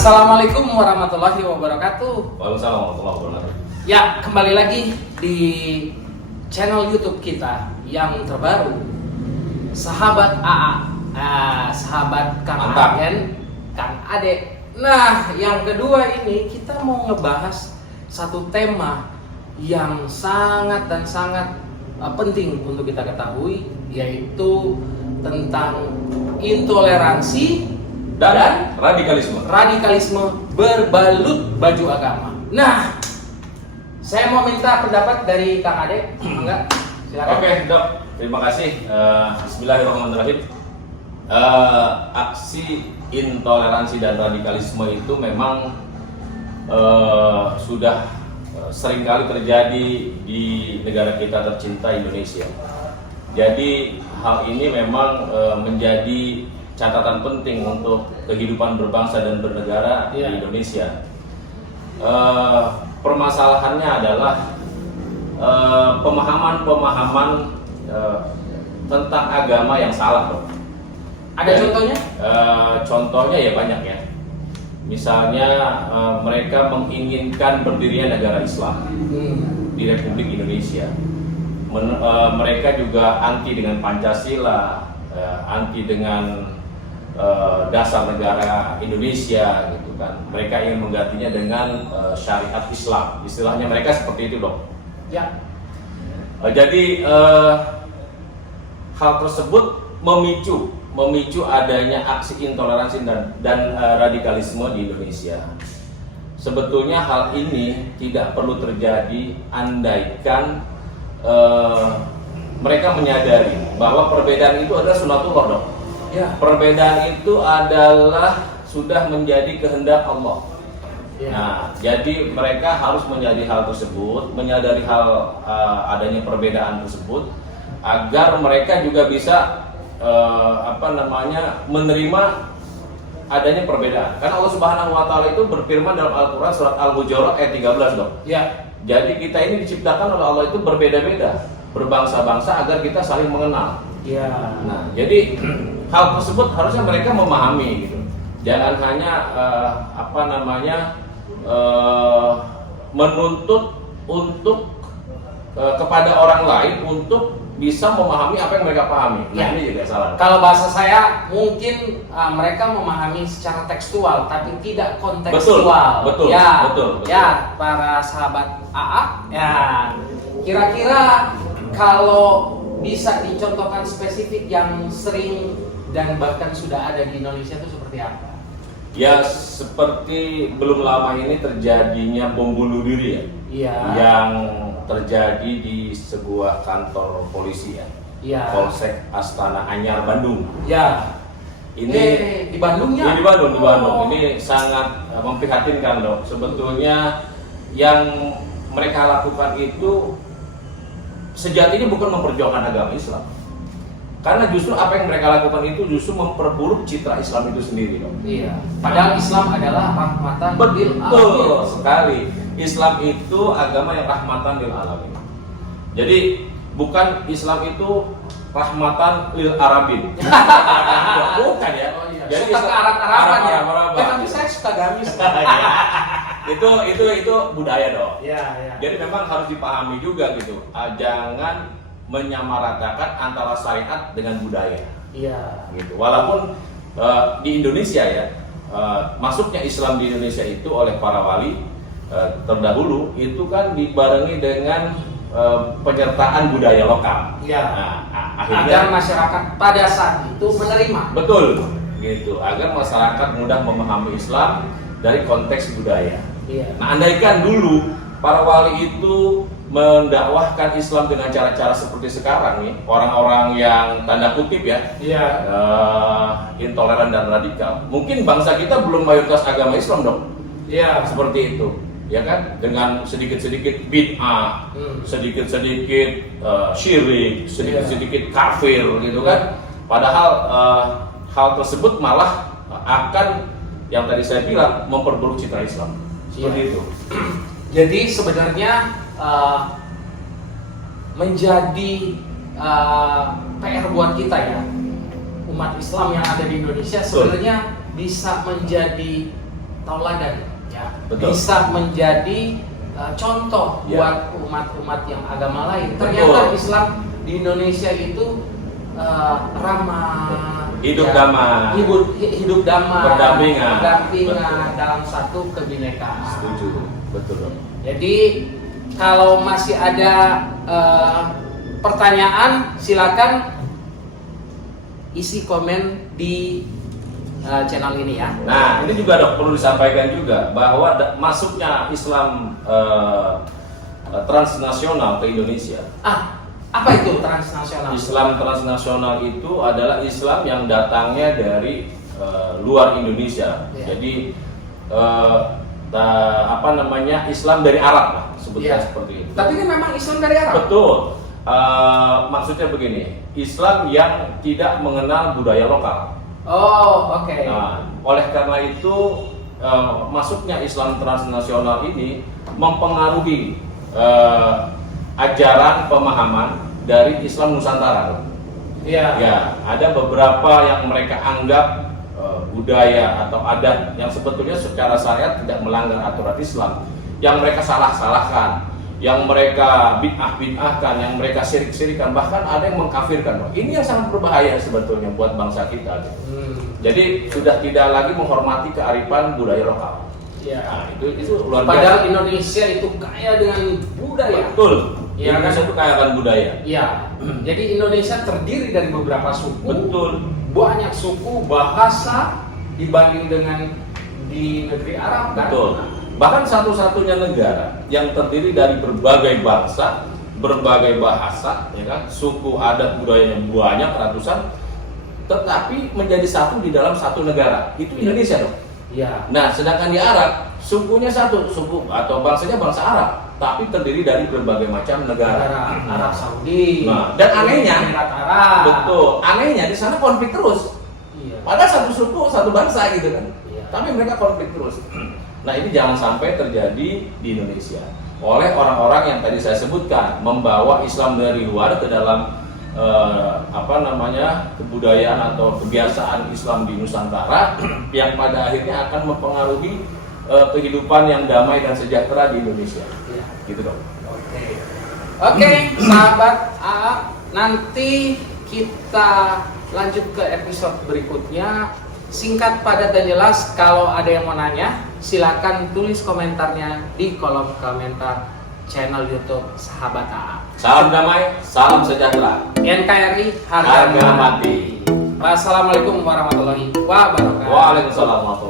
Assalamualaikum warahmatullahi wabarakatuh. Waalaikumsalam warahmatullahi wabarakatuh. Ya, kembali lagi di channel YouTube kita yang terbaru, Sahabat AA, sahabat Kang Agen, Kang Ade. Nah, yang kedua ini kita mau ngebahas satu tema yang sangat dan sangat penting untuk kita ketahui, yaitu tentang intoleransi dan radikalisme berbalut baju agama. Nah, saya mau minta pendapat dari Kang Ade. Enggak? Silakan. Oke, Dok. Terima kasih. Bismillahirrahmanirrahim. Aksi intoleransi dan radikalisme itu memang sudah seringkali terjadi di negara kita tercinta Indonesia. Jadi hal ini memang menjadi catatan penting untuk kehidupan berbangsa dan bernegara di Indonesia. Permasalahannya adalah pemahaman tentang agama yang salah, Bro. Ada contohnya? Contohnya ya banyak ya. Misalnya mereka menginginkan berdirinya negara Islam di Republik Indonesia. Mereka juga anti dengan Pancasila, anti dengan dasar negara Indonesia gitu kan. Mereka ingin menggantinya dengan syariat Islam. Istilahnya mereka seperti itu, Dok. Ya. Jadi hal tersebut memicu adanya aksi intoleransi dan radikalisme di Indonesia. Sebetulnya hal ini tidak perlu terjadi andaikan mereka menyadari bahwa perbedaan itu adalah sunatullah, Dok. Ya, perbedaan itu adalah sudah menjadi kehendak Allah. Ya. Nah, jadi mereka harus menyadari hal tersebut, menyadari hal adanya perbedaan tersebut, agar mereka juga bisa menerima adanya perbedaan. Karena Allah Subhanahu Wa Taala itu berfirman dalam Al-Quran surat Al-Hujurat ayat 13, Dok. Ya. Jadi kita ini diciptakan oleh Allah itu berbeda-beda, berbangsa-bangsa agar kita saling mengenal. Ya. Nah, jadi hal tersebut harusnya mereka memahami gitu. Jangan hanya menuntut untuk kepada orang lain untuk bisa memahami apa yang mereka pahami. Nah, ini juga salah. Kalau bahasa saya mungkin mereka memahami secara tekstual tapi tidak kontekstual. Betul. Ya, para sahabat AA. Ya, kira-kira kalau bisa dicontohkan spesifik yang sering dan bahkan sudah ada di Indonesia itu seperti apa? Ya, seperti belum lama ini terjadinya bom bunuh diri yang terjadi di sebuah kantor polisi Polsek Astana Anyar, Bandung. Ya. Ini di Bandungnya? Di Bandung. Ini sangat memprihatinkan, Dok. Sebetulnya yang mereka lakukan itu sejatinya bukan memperjuangkan agama Islam. Karena justru apa yang mereka lakukan itu justru memperburuk citra Islam itu sendiri, Dok. Iya. Padahal Islam adalah rahmatan lil alamin. Betul sekali. Islam itu agama yang rahmatan lil alamin. Jadi bukan Islam itu rahmatan lil arabin. Bukan ya. Oh, iya. Jadi suka ke Arab-Araban ya. Tapi saya suka gamis. itu budaya, Dok. Iya. Jadi memang harus dipahami juga gitu. Jangan menyamaratakan antara syariat dengan budaya. Iya. Gitu. Walaupun di Indonesia masuknya Islam di Indonesia itu oleh para wali terdahulu itu kan dibarengi dengan penyertaan budaya lokal. Iya. Nah, akhirnya agar masyarakat pada saat itu menerima. Betul. Gitu. Agar masyarakat mudah memahami Islam dari konteks budaya. Iya. Nah, andaikan dulu para wali itu mendakwahkan Islam dengan cara-cara seperti sekarang nih, orang-orang yang tanda kutip intoleran dan radikal, mungkin bangsa kita belum mayoritas agama Islam, Dok. Iya, seperti itu, ya kan? Dengan sedikit-sedikit bid'ah, sedikit-sedikit syirik, sedikit-sedikit kafir, gitu kan? Padahal hal tersebut malah akan yang tadi saya bilang memperburuk citra Islam, seperti itu. Jadi sebenarnya menjadi PR buat kita ya, umat Islam yang ada di Indonesia sebenarnya bisa menjadi tauladan, ya, Betul. bisa menjadi contoh Ya. buat umat-umat yang agama lain. Ternyata Islam di Indonesia itu ramah, Hidup damai. hidup damai, Berdampingan. berdampingan Betul. dalam satu kebinekaan. Setuju, betul dong. Jadi kalau masih ada pertanyaan, silakan isi komen di channel ini ya. Nah, ini juga dok perlu disampaikan juga bahwa masuknya Islam transnasional ke Indonesia. Apa itu transnasional? Islam transnasional itu adalah Islam yang datangnya dari luar Indonesia. Ya. Jadi Islam dari Arab lah sebutnya Ya. seperti itu. Tapi kan memang Islam dari Arab. Betul. Maksudnya begini, Islam yang tidak mengenal budaya lokal. Oh, oke. Nah, oleh karena itu masuknya Islam transnasional ini mempengaruhi ajaran pemahaman dari Islam Nusantara. Iya. Ya, ada beberapa yang mereka anggap budaya atau adat yang sebetulnya secara syariat tidak melanggar aturan Islam, yang mereka salah-salahkan, yang mereka bid'ah-bid'ahkan, yang mereka syirik-syirikan, bahkan ada yang mengkafirkan. Ini yang sangat berbahaya sebetulnya buat bangsa kita. Jadi sudah tidak lagi menghormati kearifan budaya lokal. Iya. Nah, itu luar biasa. Padahal Indonesia itu kaya dengan budaya. Betul. Iya, Indonesia kan? itu kaya akan budaya. Iya. Jadi Indonesia terdiri dari beberapa suku. Betul. Banyak suku, bahasa dibanding dengan di negeri Arab kan. Betul. Bahkan satu-satunya negara yang terdiri dari berbagai bangsa, berbagai bahasa, ya kan, suku, adat, budayanya banyak ratusan, tetapi menjadi satu di dalam satu negara. Itu Indonesia dong. Iya. Nah, sedangkan di Arab sukunya satu, suku atau bangsanya bangsa Arab, tapi terdiri dari berbagai macam negara. Arab Saudi. Nah, dan anehnya, Emirat Arab. betul, anehnya di sana konflik terus. Iya. Padahal satu suku, satu bangsa gitu kan. Iya. Tapi mereka konflik terus. Nah, ini jangan sampai terjadi di Indonesia oleh orang-orang yang tadi saya sebutkan, membawa Islam dari luar ke dalam kebudayaan atau kebiasaan Islam di Nusantara yang pada akhirnya akan mempengaruhi kehidupan yang damai dan sejahtera di Indonesia. Iya. Gitu dong. Oke, sahabat AA, nanti kita lanjut ke episode berikutnya. Singkat, padat, dan jelas. Kalau ada yang mau nanya, silakan tulis komentarnya di kolom komentar channel YouTube Sahabat AA. Salam damai, salam sejahtera. NKRI harga Harga mati. mati. Wassalamualaikum warahmatullahi wabarakatuh. Waalaikumsalam warahmatullahi wabarakatuh.